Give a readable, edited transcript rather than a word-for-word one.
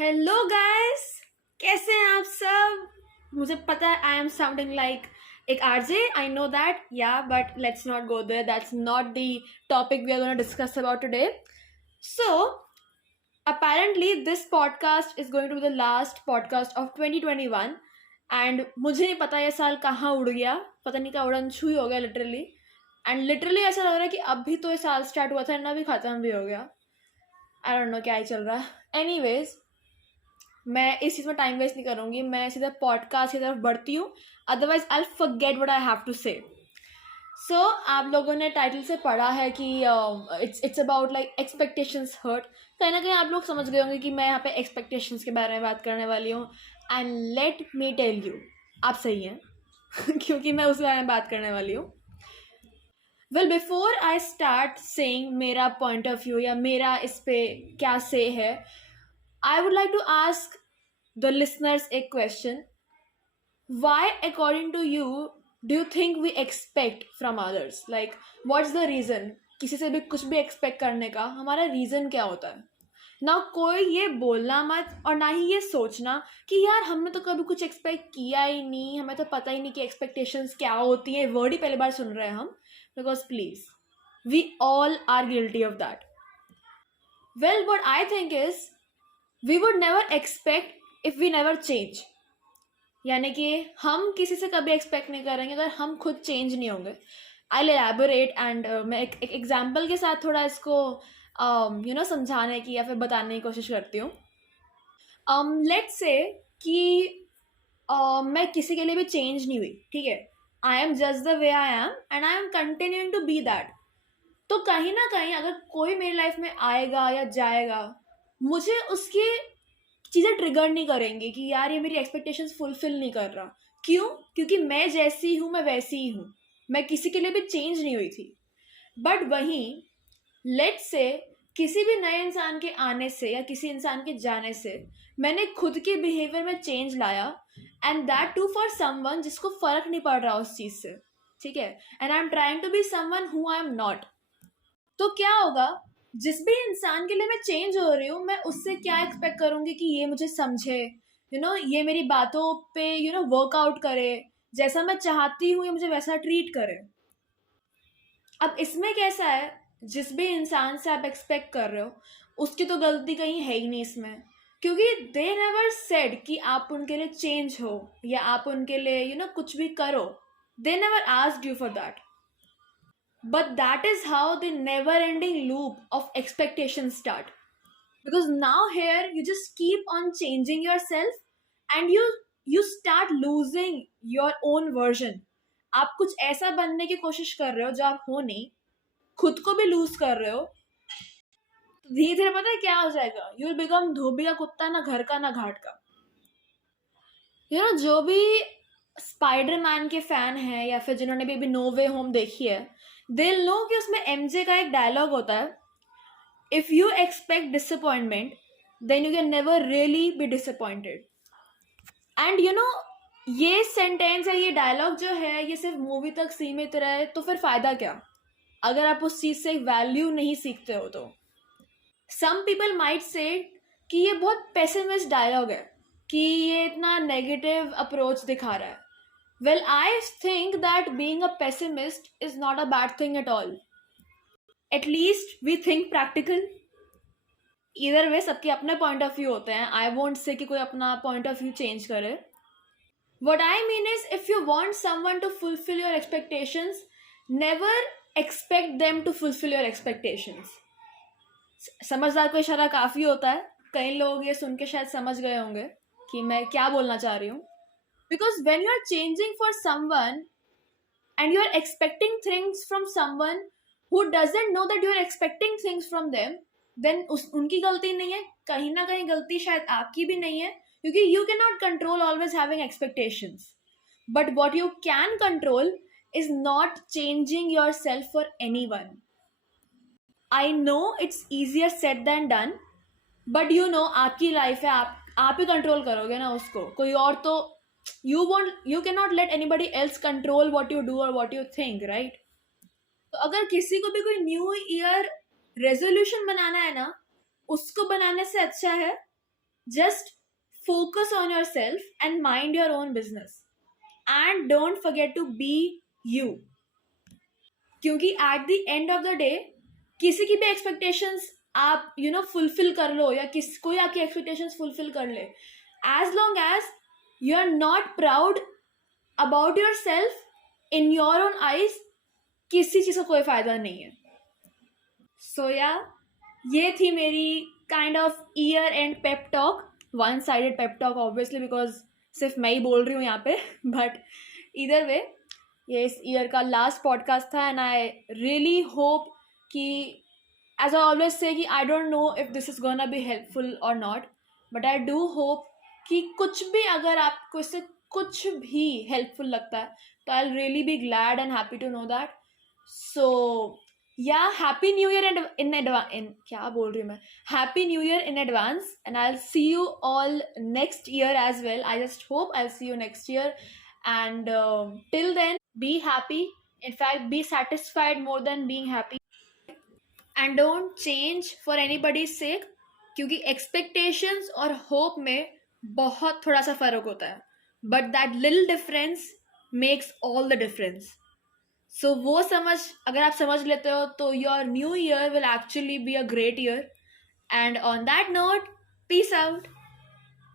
Hello guys, कैसे हैं आप सब? मुझे पता है आई एम साउंडिंग लाइक एक RJ, I know that, yeah but let's not go there. That's not the topic we are gonna discuss about today. So apparently this podcast is going to be the last podcast of 2021 and मुझे नहीं पता ये साल कहाँ उड़ गया. पता नहीं क्या उड़न छुई हो गया लिटरली. एंड लिटरली ऐसा लग रहा है कि अभी तो ये साल स्टार्ट हुआ था ना, अभी ख़त्म भी हो गया. आई डोंट नो क्या ही चल रहा है. एनीवेज, मैं इस चीज़ में टाइम वेस्ट नहीं करूँगी. मैं सीधा पॉडकास्ट की तरफ बढ़ती हूँ, otherwise I forget what I have to say. So आप लोगों ने टाइटल से पढ़ा है कि it's about like expectations hurt. कहीं ना कहीं आप लोग समझ गए होंगे कि मैं यहाँ पे एक्सपेक्टेशंस के बारे में बात करने वाली हूँ. And let me tell you, आप सही हैं क्योंकि मैं उस बारे में बात करने वाली हूँ. Well, before I start saying मेरा पॉइंट ऑफ व्यू या मेरा इस पे क्या से है, I would like to ask the listeners a question. Why, according to you, do you think we expect from others? Like, what's the reason? किसी से भी कुछ भी एक्सपेक्ट करने का हमारा रीज़न क्या होता है ना? कोई ये बोलना मत और ना ही ये सोचना कि यार हमने तो कभी कुछ एक्सपेक्ट किया ही नहीं, हमें तो पता ही नहीं कि एक्सपेक्टेशंस क्या होती हैं. वर्ड ही पहली बार सुन रहे हैं हम. Because please, we all are guilty of that. Well, what I think is we would never expect if we never change. यानी कि हम किसी से कभी एक्सपेक्ट नहीं करेंगे अगर हम खुद चेंज नहीं होंगे. आई एलैबोरेट एंड मैं एक एग्जाम्पल के साथ थोड़ा इसको समझाने की या फिर बताने की कोशिश करती हूँ. लेट्स से कि मैं किसी के लिए भी चेंज नहीं हुई, ठीक है. I am just the way I am and I am continuing to be that. तो कहीं ना कहीं अगर कोई मेरी लाइफ में आएगा या जाएगा, मुझे उसकी चीज़ें ट्रिगर नहीं करेंगी कि यार ये मेरी एक्सपेक्टेशंस फुलफिल नहीं कर रहा. क्यों? क्योंकि मैं जैसी हूँ मैं वैसी ही हूँ. मैं किसी के लिए भी चेंज नहीं हुई थी. बट वहीं लेट्स से किसी भी नए इंसान के आने से या किसी इंसान के जाने से मैंने खुद के बिहेवियर में चेंज लाया, and that too for someone जिसको फ़र्क नहीं पड़ रहा उस चीज़ से, ठीक है. And I am trying to be someone who I am not. तो क्या होगा, जिस भी इंसान के लिए मैं चेंज हो रही हूँ, मैं उससे क्या एक्सपेक्ट करूँगी कि ये मुझे समझे, ये मेरी बातों पे वर्कआउट करे, जैसा मैं चाहती हूँ ये मुझे वैसा ट्रीट करे. अब इसमें कैसा है, जिस भी इंसान से आप एक्सपेक्ट कर रहे हो उसकी तो गलती कहीं है ही नहीं इसमें, क्योंकि दे नेवर सेड कि आप उनके लिए चेंज हो या आप उनके लिए कुछ भी करो. They never asked you for that. But that is how the never ending loop of expectations start. Because now here you just keep on changing yourself and you start losing your own version. आप कुछ ऐसा बनने की कोशिश कर रहे हो जो आप हो नहीं, खुद को भी लूज कर रहे हो. तो धीरे धीरे पता है क्या हो जाएगा, यू विल बिकम धोबी का कुत्ता, ना घर का ना घाट का. जो भी स्पाइडरमैन के फैन है या फिर जिन्होंने भी अभी नो वे होम देखी है, दे नो कि उसमें एमजे का एक डायलॉग होता है, if you expect disappointment then you can never really be disappointed. And ये सेंटेंस है, ये डायलॉग जो है, ये सिर्फ मूवी तक सीमित रहे तो फिर फ़ायदा क्या अगर आप उस चीज़ से वैल्यू नहीं सीखते हो. तो सम पीपल माइट से कि ये बहुत पेसिमिस्ट डायलॉग है, कि ये इतना नेगेटिव अप्रोच दिखा रहा है. Well, I think that being a pessimist is not a bad thing at all. At least we think practical. Either way, सबके अपने point of view होते हैं. I won't say कि कोई अपना point of view change करे. What I mean is, if you want someone to fulfill your expectations, never expect them to fulfill your expectations. समझदार को इशारा काफ़ी होता है. कई लोग ये सुन के शायद समझ गए होंगे कि मैं क्या बोलना चाह रही हूँ. Because when you are changing for someone and you are expecting things from someone who doesn't know that you are expecting things from them, then उनकी गलती नहीं है, कहीं ना कहीं गलती शायद आपकी भी नहीं है, क्योंकि you cannot control always having expectations. But what you can control is not changing yourself for anyone. I know it's easier said than done, but आपकी लाइफ है, आप ही कंट्रोल करोगे ना उसको, कोई और तो you cannot let anybody else control what you do or what you think, right? तो अगर किसी को भी कोई न्यू ईयर रेजोल्यूशन बनाना है ना, उसको बनाने से अच्छा है just focus on yourself and mind your own business, and don't forget to be you. क्योंकि at the end of the day किसी की भी एक्सपेक्टेशंस आप फुलफिल कर लो, या कोई आपकी एक्सपेक्टेशंस फुलफिल कर ले, as long as you are not proud about yourself in your own eyes, किसी चीज़ का कोई फायदा नहीं है. सो ये थी मेरी kind of year and pep talk, one sided pep talk obviously, because सिर्फ मैं ही बोल रही हूँ यहाँ पे. बट इधर वे ये इस ईयर का लास्ट पॉडकास्ट था, एंड आई रियली होप कि, एज आई ऑलवेज से, कि I don't know if this is gonna be helpful और not, but I do hope कि कुछ भी, अगर आपको इससे कुछ भी हेल्पफुल लगता है, तो I really be glad and happy to know that. So happy new year in advance, क्या बोल रही हूँ मैं, happy new year in advance, and I will see you all next year as well. I just hope I will see you next year, and till then, be happy. In fact, be satisfied more than being happy, and don't change for anybody's sake, क्योंकि expectations और hope में बहुत थोड़ा सा फर्क होता है, but that little difference makes all the difference. So वो अगर आप समझ लेते हो, तो your new year will actually be a great year. And on that note, peace out.